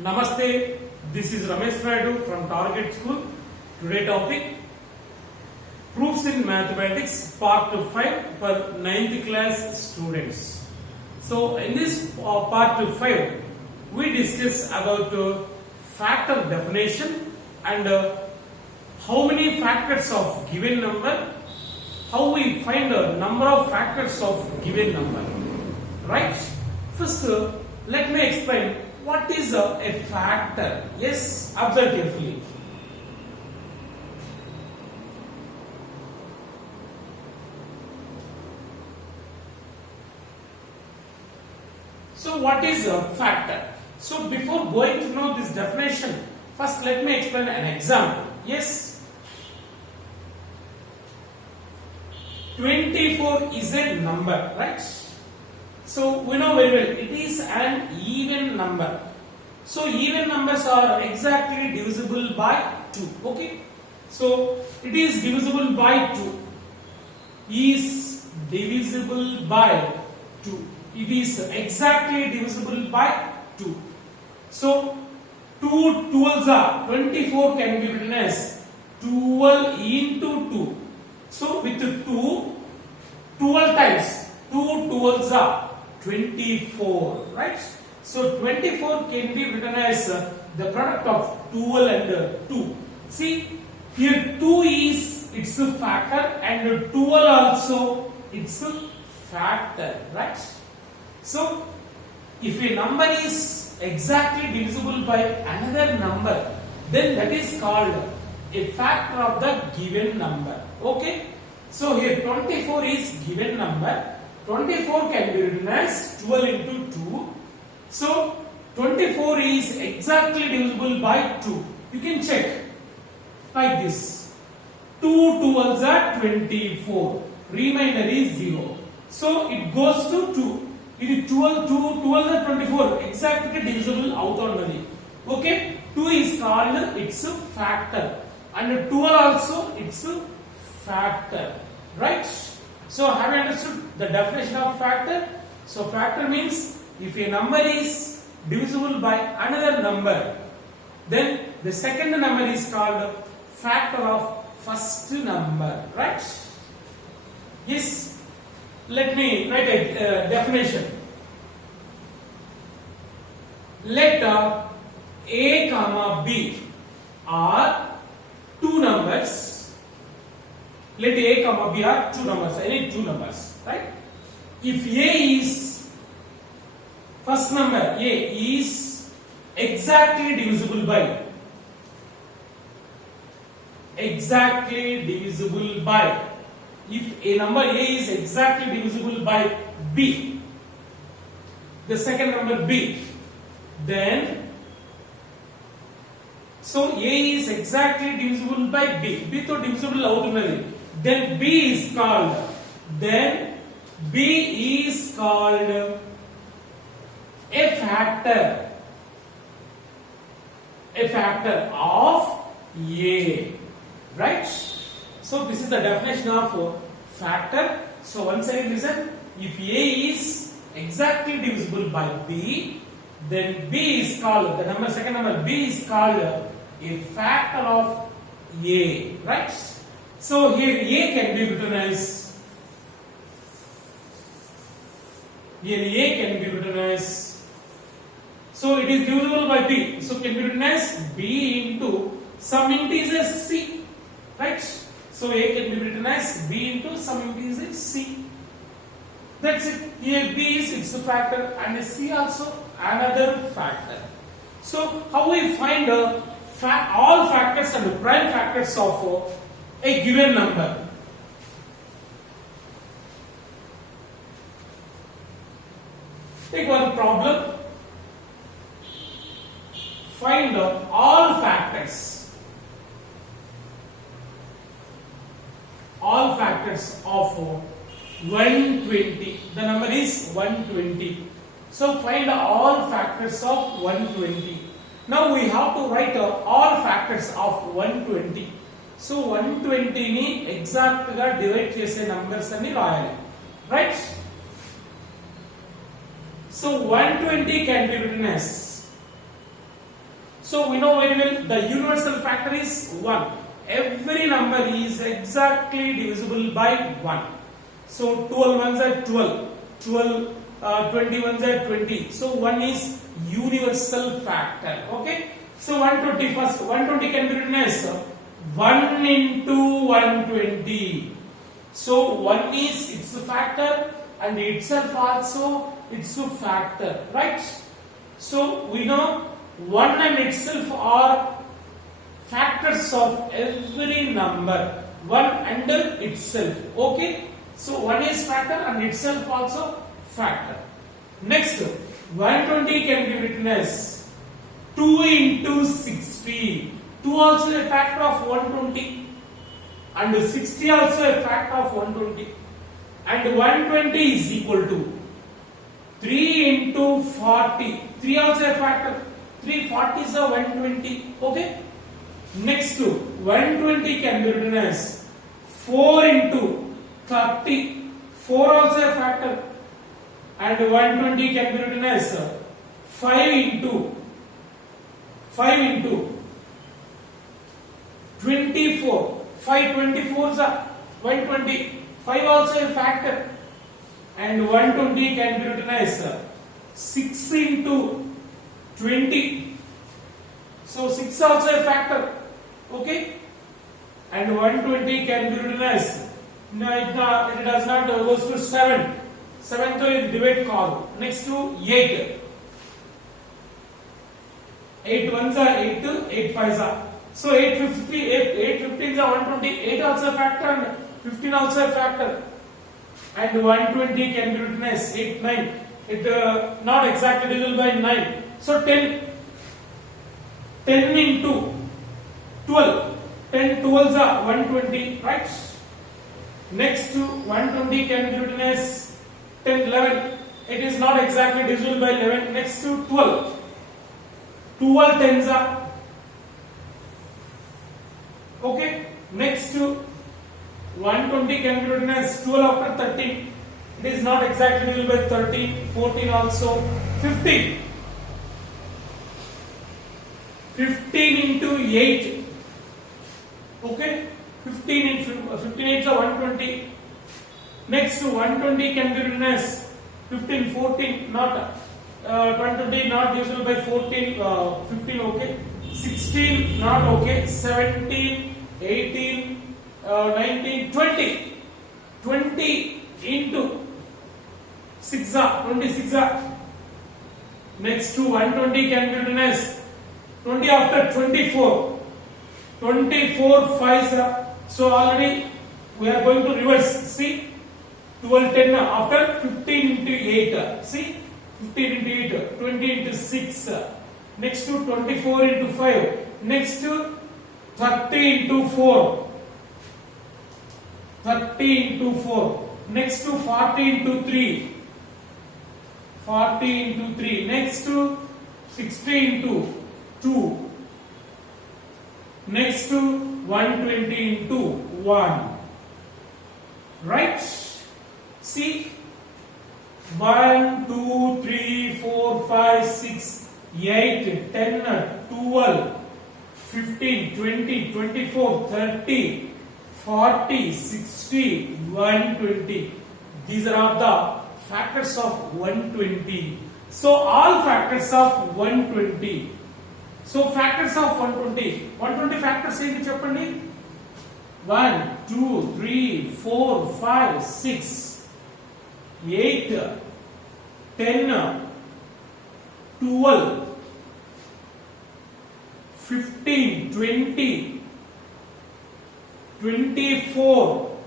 Namaste, this is Ramesh Naidu from Target School. Today topic Proofs in Mathematics Part 5 for 9th class students. So in this Part 5 we discuss about factor definition and how many factors of given number, how we find a number of factors of given number. Right? First let me explain what is a factor. Yes, observe carefully. So what is a factor? So before going to know this definition, first let me explain an example. Yes, 24 is a number, right? So we know very well it is an even number. So even numbers are exactly divisible by 2. Okay. So it is divisible by 2. Is divisible by 2. It is exactly divisible by 2. So 2 12s are 24 can be written as 12 into 2. So with 2, 12 times 2 12s are 24, right? So 24 can be written as the product of 12 and 2. See, here 2 is its a factor and 12 also its a factor, right? So if a number is exactly divisible by another number, then that is called a factor of the given number. Okay? So here 24 is given number. 24 can be written as 12 into 2. So 24 is exactly divisible by 2. You can check like this. 2 12s are 24. Remainder is 0. So it goes to 2. It is 12 are 24. Exactly divisible out only. Okay. 2 is called its a factor. And 12 also its a factor. Right? So have you understood the definition of factor? So factor means if a number is divisible by another number, then the second number is called factor of first number, right? Yes. Let me write a definition. Let A comma B are two numbers. Let A comma B are two numbers, any two numbers, right? If A is, first number A is exactly divisible by, if a number A is exactly divisible by B, the second number B, then so A is exactly divisible by B. B to divisible avutunnadi. Then B is called a factor of A, right? So this is the definition of factor. So once again listen, if A is exactly divisible by B, then B is called, the number second number B is called a factor of A, right? So here A can be written as, so it is divisible by B, so can be written as B into some integer C, right? So A can be written as B into some integer C. That's it. Here B is its factor and C also another factor. So how we find all factors and prime factors of a given number? Take one problem. Find all factors of 120. The number is 120. So find all factors of 120. Now we have to write all factors of 120. So 120 ni exact ga divide chese numbers ani rayali, right? So 120 can be written as So we know very well the universal factor is 1. Every number is exactly divisible by 1. So 12 ones are 12, 20 ones are 20. So 1 is universal factor. Okay. So 120 first, 120 can be written as 1 into 120. So 1 is its factor and itself also its factor, right? So we know 1 and itself are factors of every number. 1 and itself. Okay. So 1 is factor and itself also factor. Next, 120 can be written as 2 into 60. 2 also a factor of 120 and 60 also a factor of 120. And 120 is equal to 3 into 40. 3 also a factor. 3 40s are 120. Okay. Next to 120 can be written as 4 into 30. 4 also a factor. And 120 can be written as 5 into 24. 5 24s are 120. 5 also a factor. And 120 can be written as 6 into 20. So 6 also a factor. Okay. And 120 can be written as, no, it does not goes to 7. 7 to divide call. Next to 8. 8 ones are 8, 8 fives are. So 850, 8 15s are 120. 8 also a factor and 15 also a factor. And 120 can be written as 8, 9. It not exactly divisible by 9. So 10 into 12. 10 12s are 120, right? Next to 120 can be written as 10, 11. It is not exactly divisible by 11. Next to 12. 12 tens are. Okay. Next to 120 can be written as 12 after 13. It is not exactly divisible by 13. 14 also. 15. 15 into 8. Okay. 15 into 15 8 are 120. Next to 120 can be written as 15, 14, not 120 not divisible by 14, 15 okay. 16 not okay. 17, 18, 19, 20. 20 into 6 are 26 are. Next to 120 can be written as 20 after 24. 24 5s are. So already we are going to reverse. See, 12 10 after 15 into 8. See, 15 into 8, 20 into 6. Next to 24 into 5. Next to 30 into 4. 30 into 4. Next to 40 into 3. 40 into 3. Next to 60 into 2. Next to 120 into 1. Right? See, 1, 2, 3, 4, 5, 6, 8, 10, 12, 15, 20, 24, 30, 40, 60, 120. These are the factors of 120. So all factors of 120. So factors of 120. 120 factors ఏంటి చెప్పండి? 1, 2, 3, 4, 5, 6, 8, 10, 12, 15, 20, 24,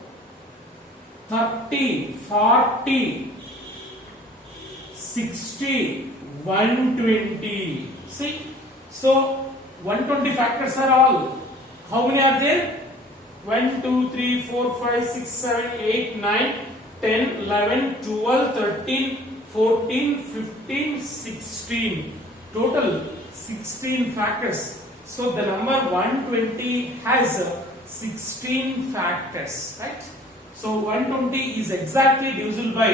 30, 40, 60, 120. See? So 120 factors are all. How many are there? 1, 2, 3, 4, 5, 6, 7, 8, 9, 10, 11, 12, 13, 14, 15, 16. Total 16 factors. So the number 120 has 16 factors, right? So 120 is exactly divisible by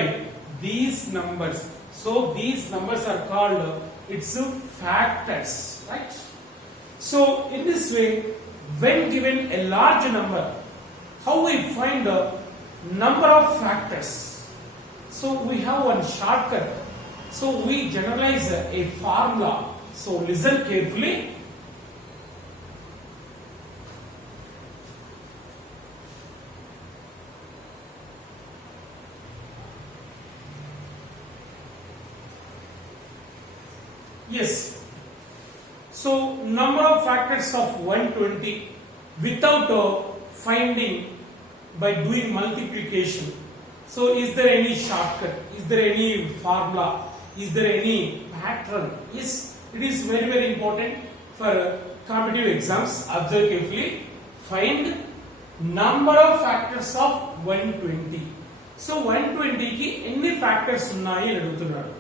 these numbers. So these numbers are called its factors, right? So in this way, when given a large number, how we find the number of factors? So we have one shortcut. So we generalize a formula. So listen carefully. Yes. So number of factors of 120 without finding by doing multiplication. So is there any shortcut? Is there any formula? Is there any pattern? Yes, it is very very important for competitive exams. Observe carefully. Find number of factors of 120. So 120 ki any factors ఉన్నాయి అని అడుగుతున్నాడు.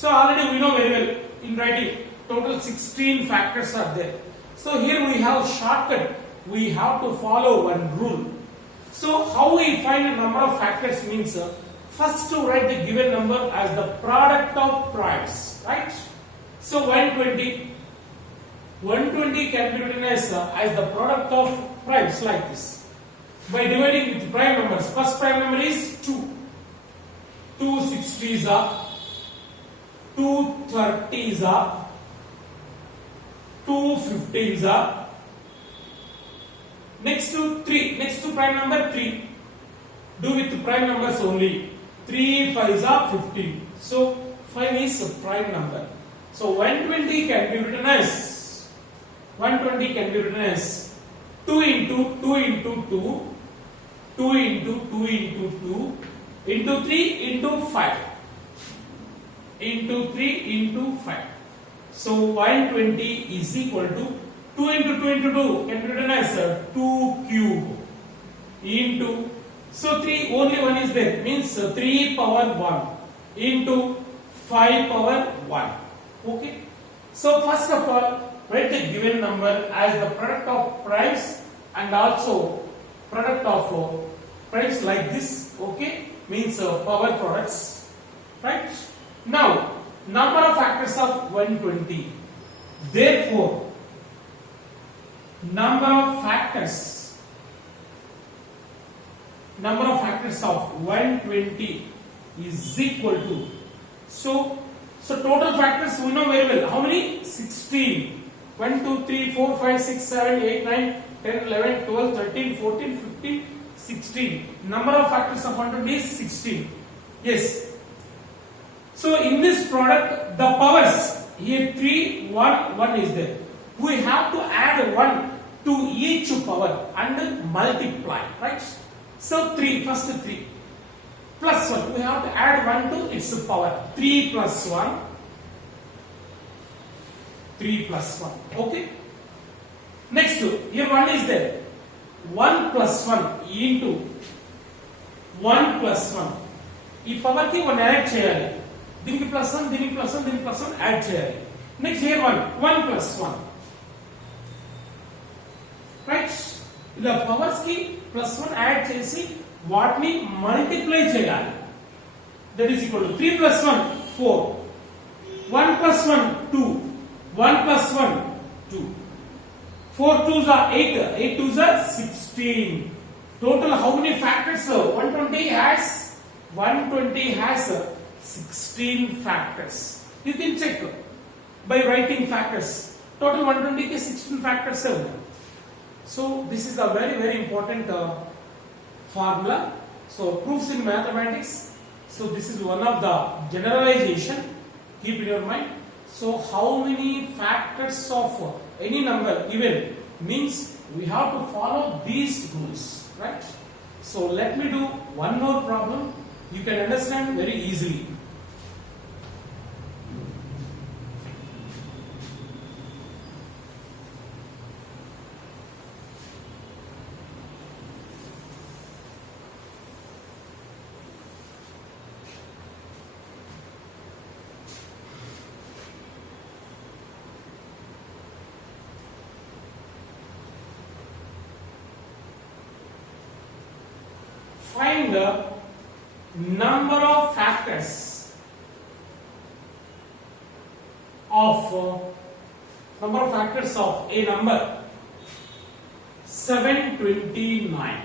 So already we know very well in writing total 16 factors are there. So here we have shortcut. We have to follow one rule. So how we find a number of factors means first to write the given number as the product of primes, right? So 120 can be written as the product of primes like this. By dividing with prime numbers, first prime number is 2. 2 60s are, 2 30s are, 2 50s are. Next to 3, next to prime number 3. Do with prime numbers only. 3 5s are 15. So 5 is a prime number. So 120 can be written as 2 into 2 into 2, 2 into 2 into 2 into 3 into 5 into 3 into 5. So 120 is equal to 2 into 2 into 2 can be written as 2 cube into, so 3 only 1 is there, means 3 power 1 into 5 power 1. Okay. So first of all, write the given number as the product of primes and also product of primes like this. Okay, means power products, right? Now number of factors of 120. Therefore number of factors of 120 is equal to, so total factors we know very well. How many? 16. 1 2 3 4 5 6 7 8 9 10 11 12 13 14 15 16. Number of factors of 120 is 16. Yes. So in this product the powers here 3 1 1 is there. We have to add 1 to each power and multiply, right? So 3, first 3 plus 1, we have to add 1 to its power. 3 plus 1, 3 plus 1. Okay. Next, here 1 is there. 1 plus 1 into 1 plus 1. ఈ power కి 1 add చేయాలి. దీనికి plus 1, దీనికి plus 1, దీనికి plus 1 add చేయాలి. Next here 1 plus 1. Right, ఇలా powers కి plus 1 add చేసి వాటిని మల్టిప్లై చేయాలి. That is equal to 3 plus 1 4, 1 plus 1 2, 1 plus 1 2, 4 2s are 8, 8 2s are 16. Total how many factors? 120 has 16 factors. You can check by writing factors. Total 120 ke 16 factors hai. So this is a very very important formula. So proofs in mathematics. So this is one of the generalization. Keep in your mind. So how many factors of any number given means we have to follow these rules, right? So let me do one more problem. You can understand very easily. Find the number of factors of number of factors of a number 729.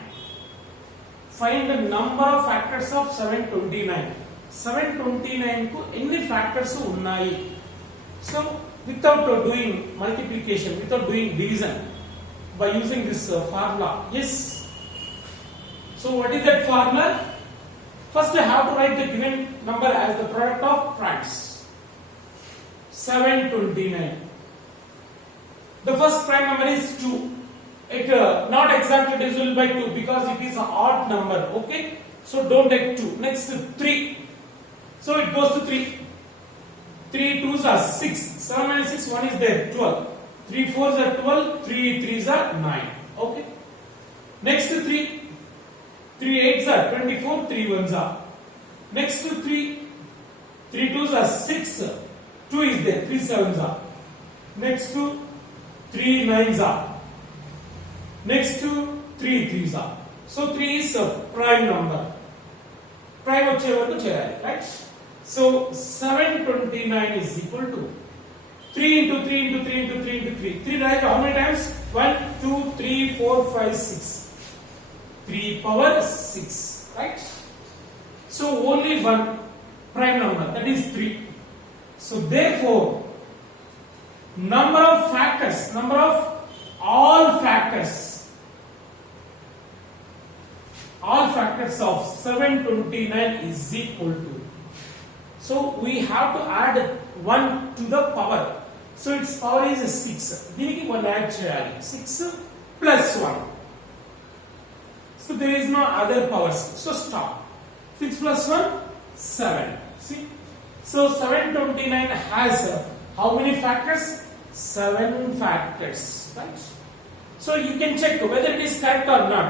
Find the number of factors of 729. 729 కు ఎన్ని factors ఉన్నాయి? So without doing multiplication, without doing division, by using this formula. Yes. So what is that formula? First I have to write the given number as the product of primes. 729. The first prime number is 2. It not exactly divisible by 2 because it is an odd number. Okay. So don't take 2. Next 3. So it goes to 3. 3 2s are 6. 7 minus 6, 1 is there, 12. 3 4s are 12. 3 3s are 9. Okay. Next 3. 3 8s are 24. 3 1s are. Next 3. 3 2s are 6. 2 is there. 3 7s are. Next 3 9s are. Next 3 3s are. So 3 is a prime number. Prime వచ్చే వరకు చేయాలి, right? So 729 is equal to 3 into 3 into 3 into 3 into 3. 3 right how many times? 1 2 3 4 5 6. 3 power 6, right? So only one prime number, that is 3. So therefore number of factors, number of all factors of 729 is equal to, so we have to add 1 to the power. So its power is 6. దీనికి 1 add చేయాలి. 6 plus 1. So there is no other powers. So stop. 6 plus 1 7. See, so 729 has how many factors? 7 factors, right? So you can check whether it is correct or not.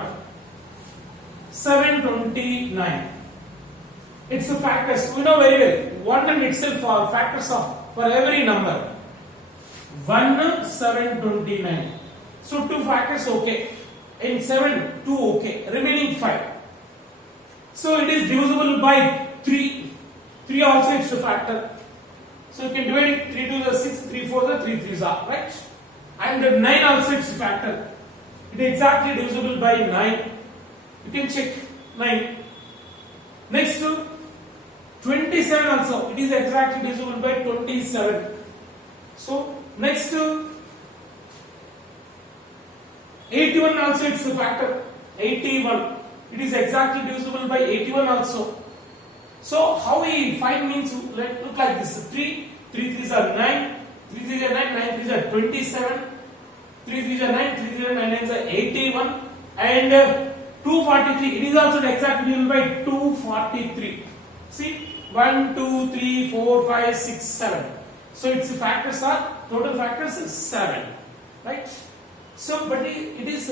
729. It's a factors. We know very well. 1 and itself are factors of for every number. 1 729. So 2 factors okay. In 7 2 okay. Remaining 5. So it is divisible by 3. 3 also it's a factor. So you can divide it. 3 2 is 6. 3 4 is 3 3 is right. And 9 also it's a factor. It is exactly divisible by 9. You can check 9. Next to 27 also, it is exactly divisible by 27. So next to 81 also it's a factor. 81, it is exactly divisible by 81 also. So how we find means look like this: 3 3s are 9, 3 3s are 9, 9 3s are 27, 3 3s are 9, 3 3s are 9, 9s are 81, and 243. It is also exactly divisible by 243. See, 1 2 3 4 5 6 7. So its factors are, total factors is 7, right? So but it is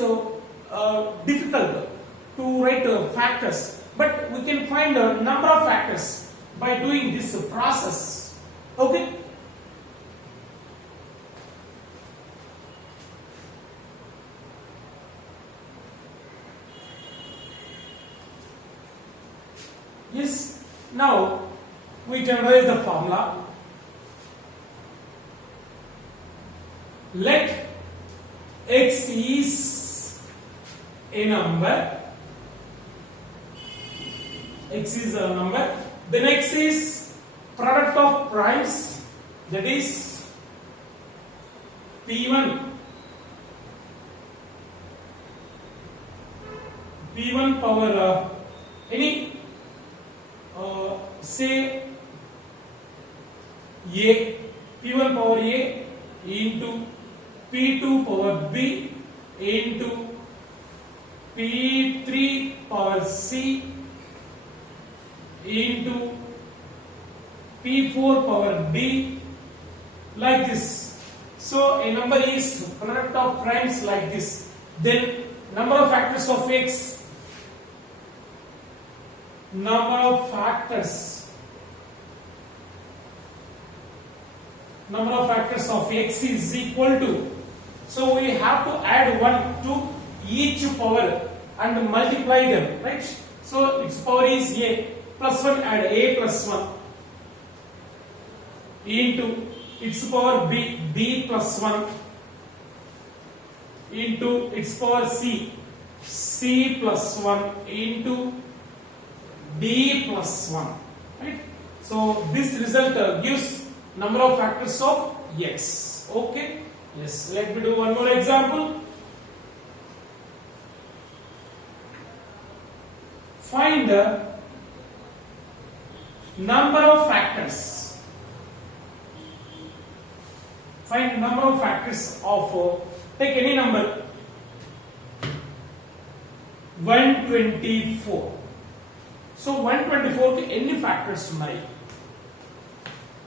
difficult to write factors, but we can find a number of factors by doing this process. Okay. Yes. Now we generalize the formula. Let x is a number. X is a number. Then x is product of primes. That is P1. P1 power any say A, P1 power A into P2 power B into P3 power C into P4 power D, like this. So a number is product of primes like this. Then number of factors of x, number of factors of x is equal to, so we have to add 1 to each power and multiply them, right? So its power is a plus 1, add a plus 1 into its power b plus 1 into its power c plus 1 into d plus 1, right? So this result gives number of factors of x. Okay, yes, let me do one more example. Find the number of factors. Find number of factors of take any number 124. So 124 ki any factors ఉన్నాయి.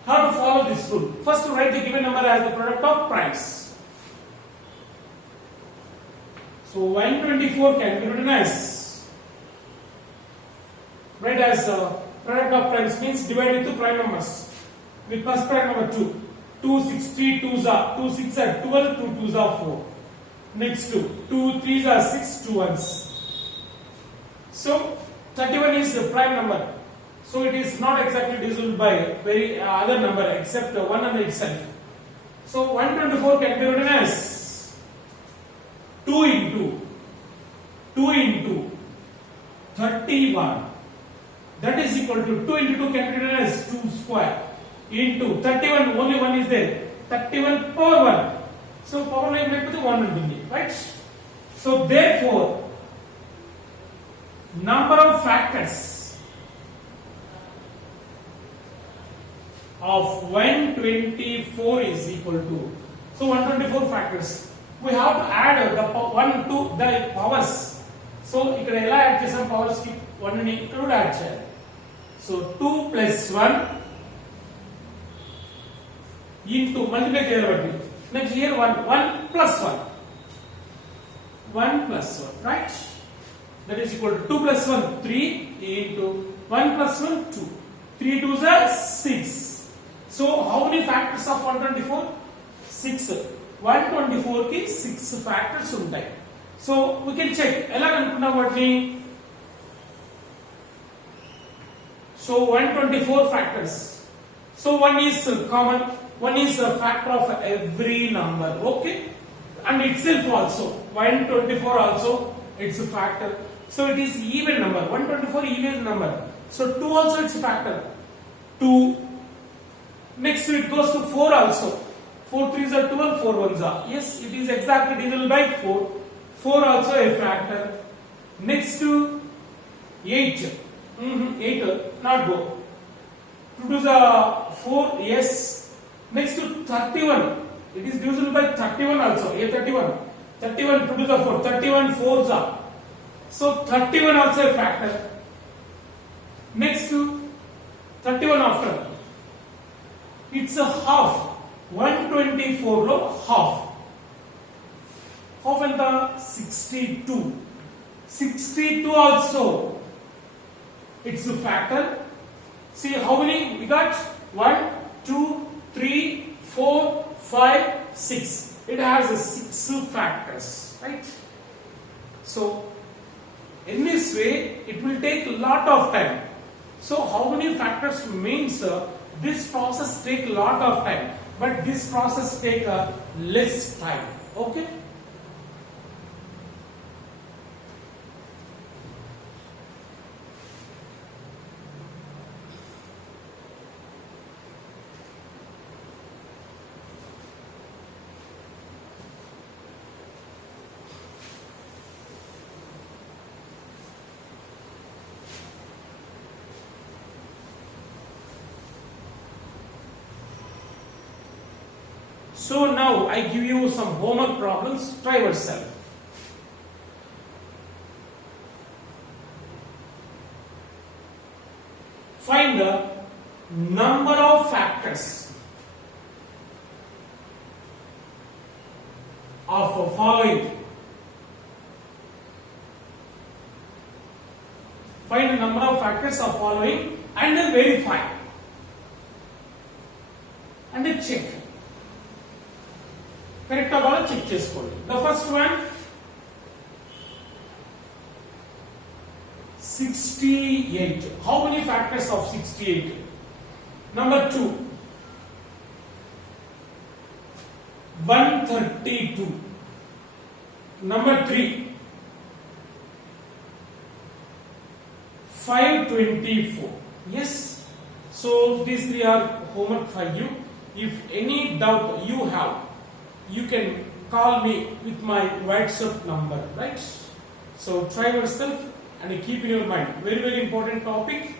How to follow this rule? First, write the given number as the product of primes. So 124 can be written as product of primes means divided into prime numbers. With first prime number 2. 2 6 3 2s are 2 6 are 12, 2 2s are 4. Next 2 3s are 6, 2 1s. So 31 is a prime number. So it is not exactly divisible by very other number except one number itself. So 124 can be written as 2 into 31. That is equal to 2 into 2 can be written as 2 square into 31. Only one is there. 31 power 1. So power line make to 1 ఉంటుంది, right? So therefore number of factors of 124 is equal to, so 124 factors. We have to add the 1 to the powers. So ఇక్కడ ఎలా add చేసాం powers కి 1 ని ఇక్కడ కూడా add చేయాలి. So 2 plus 1 into multiply చేయాలి బట్టి next here 1 plus 1 plus 1, right? That is equal to 2 plus 1 3 into 1 plus 1 2. 3 2s are 6. So how many factors of 124? 6. 124 ki 6 factors ఉంటాయి. So we can check ఎలా కనుక్కున్నాం వాటిని. So 124 factors. So one is common, one is a factor of every number, okay? And itself also 124 also it's a factor. So it is even number. 124 even number. So 2 also it's a factor. 2. Next it goes to 4 also. 4 3s are 12, 4 1s are. Yes, it is exactly divisible by 4. 4 also a factor. Next to 8. 8 not go. 2 2s are 4. Yes. Next to 31. It is divisible by 31 also. A 31. 31 2 2s are 4. 31 4s are. So 31 also a factor. Next to 31 after. It's a half. 124 lo half. Half enta 62. 62 also. It's a factor. See how many we got? 1, 2, 3, 4, 5, 6. It has 6 factors, right? So in this way it will take a lot of time. So how many factors means this process take a lot of time, but this process take less time, okay? So now I give you some homework problems. Try yourself. Find the number of factors of the following. Find the number of factors of following and then verify and then check. Correct or not? Check చేసుకోండి. The first one 68. How many factors of 68? Number 2 132. Number 3, 524. Yes. So these three are homework for you. If any doubt you have, you can call me with my WhatsApp number, right? So try yourself and keep in your mind. Very, very important topic.